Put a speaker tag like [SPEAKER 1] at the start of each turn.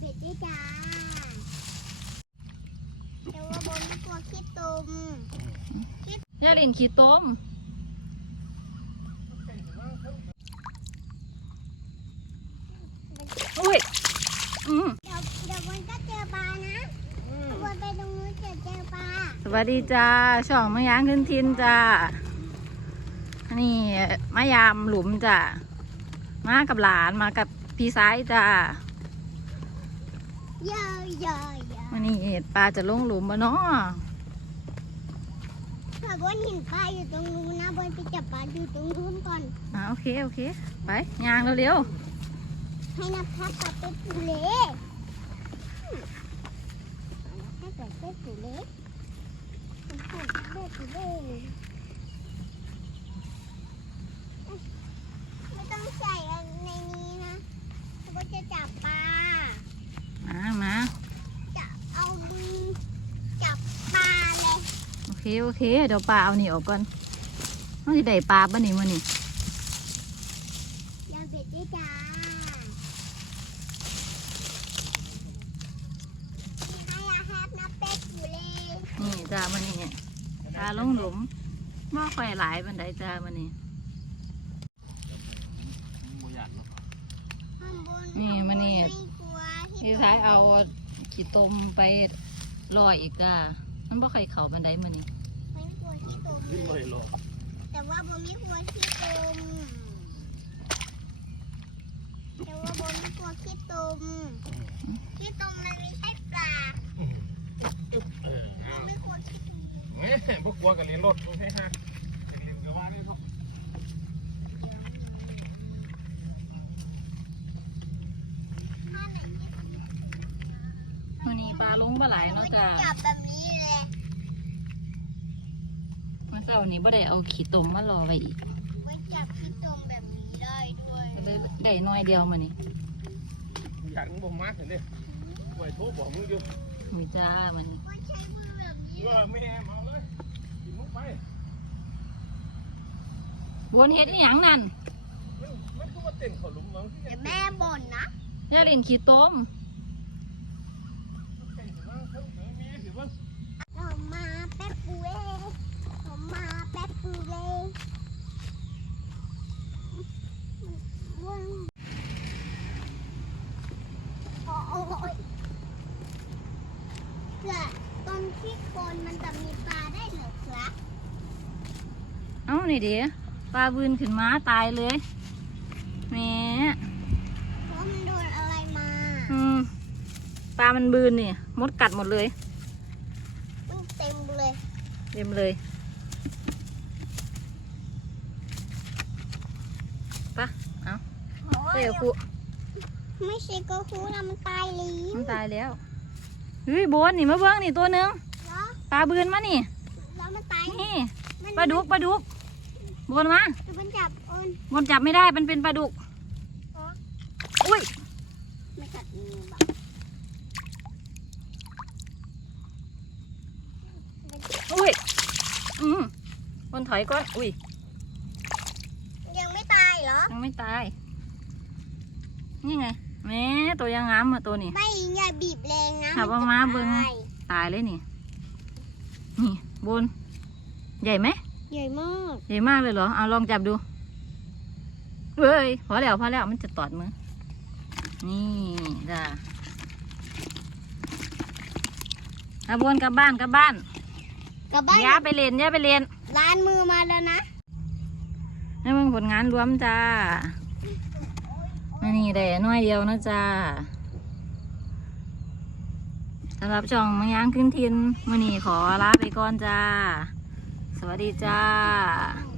[SPEAKER 1] เผ็ดด้วยจ้าแต่ว่าบนกลัวขี้ตุ่ม
[SPEAKER 2] ย่าเล่นขี้ต้มอุ้ย
[SPEAKER 1] เดี๋ยวบนก็เจอปลานะบนไปตรงนู้นเจอปลา
[SPEAKER 2] สวัสดีจ้าช่องมะยางขึ้นทินจ้านี่มะยามหลุมจ้ามากับหลานมากับพี่ซ้ายจ้า
[SPEAKER 1] เยอะ
[SPEAKER 2] วันนี้ปลาจะลงหลุมมาเนาะ
[SPEAKER 1] ถ้าบนเห็นปลาอยู่ตรงนู้นนะบนไปจับปลาอยู่ตรงนู้นก่อน
[SPEAKER 2] โอเคไปยางเร็ว
[SPEAKER 1] ให้นับพักกับเป็นปูเล่ให้เกิดเป็นปูเล่ไม่ต้องใส่ในนี้นะบนจะจับปลา
[SPEAKER 2] มา
[SPEAKER 1] จะเอามือจับปลาเลย
[SPEAKER 2] โอเคเดี๋ยวปลาเอาหนีออกก่อนต้องจะได้ปลาบ้านี่มานี่
[SPEAKER 1] ยาเบ็ดด้วยจ้าให้อาแฮปนับเป็ดอยู่เลย
[SPEAKER 2] นี่จ้ามานี่ปลาลงหลุมบ่ค่อยหลายบันไดจ้ามานี่นี่มานี่พี่ชายเอาขี้ต้มไปลอยอีกจ้ามันบ่ใครเข่าบันไดมานี่
[SPEAKER 1] ไม่กลัวขี้ตุ่มแต่ว่าโบไม่กลัวขี้ตุ่มมันไม่กลัวขี้ตุ่มมันไม่ใช่ปลาไม่กลัวขี้ตุ่ม
[SPEAKER 3] พวกกลัวกับเรียนรถให้ฮะเรียนกับว่านี่พวก
[SPEAKER 2] วันนี้ปลาลงปลาไหลเนาะจ้า
[SPEAKER 1] จับแบบนี้เลย
[SPEAKER 2] เมื่อเช้านี้บ่ได้เอาขี้ต้มมารอไว้อีก
[SPEAKER 1] มันจับขี้ตุ่มแบบนี้ได้ด้วย
[SPEAKER 2] ได้น้อยเดียวมานี่
[SPEAKER 3] อยากมึงบอกมาเห็นดิไว้โทรบอกมึงอยู่
[SPEAKER 2] มีจ้ามัน
[SPEAKER 1] ไม่ใช้มือแบบนี้
[SPEAKER 3] ไม่แอมเอาเลยกินมุกไป
[SPEAKER 2] บนเฮ็ดนี่หยังนั่น
[SPEAKER 3] มันก็มาเต้นขอลุมมั้ง
[SPEAKER 1] เดี๋ยวแม่บ่นนะ
[SPEAKER 2] ย่าเล่นขี้ต้ม
[SPEAKER 1] เรามาแป๊บปูเล่เพื่อตอนที่คนมันจะมีปลาได้เหรอครับ
[SPEAKER 2] นี่ดิปลาบืนขึ้นมาตายเลยแหม
[SPEAKER 1] เพราะมันโดนอะไรมา
[SPEAKER 2] ปลามันบืนนี่มดกัดหมดเลย
[SPEAKER 1] เต็มเลย
[SPEAKER 2] ปะเอาเสียคุ
[SPEAKER 1] ไม่ใช่ก็คูนะมันตาย
[SPEAKER 2] แล้วเฮ้ยโบนนี่มาเบิ้งนี่ตัวนึงปลาบืนมานี่
[SPEAKER 1] แล้วมันตาย
[SPEAKER 2] นี่ปลาดุกบนมา
[SPEAKER 1] มันจั
[SPEAKER 2] บนจับไม่ได้มันเป็นปลาดุกอุ้ย
[SPEAKER 1] ไม่กัดมือบ้า
[SPEAKER 2] อุ้ยบนถอยก่อนอุ้ย
[SPEAKER 1] ยังไม่ตายเหรอ
[SPEAKER 2] ยังไม่ตายนี่ไงแม่ตัวยังงามมาตัวนี้
[SPEAKER 1] ไม่อย่าบีบแรงนะ
[SPEAKER 2] ขับมาเบิ้งตายเลยนี่บนใหญ่ไหม
[SPEAKER 1] ใหญ่
[SPEAKER 2] มากเลยเหรอเอาลองจับดูเฮ้ยพอแล้วมันจะตอดมือนี่จ้าบนกลับบ้านย่าไปเล่น
[SPEAKER 1] ล้านมือมาแล้วนะ
[SPEAKER 2] นี่มึงผลงานรวมจ้านี่ได้น้อยเดียวนะจ้าสำหรับช่องมะยางขึ้นทินมื้อนี้ขอลาไปก่อนจ้าสวัสดีจ้า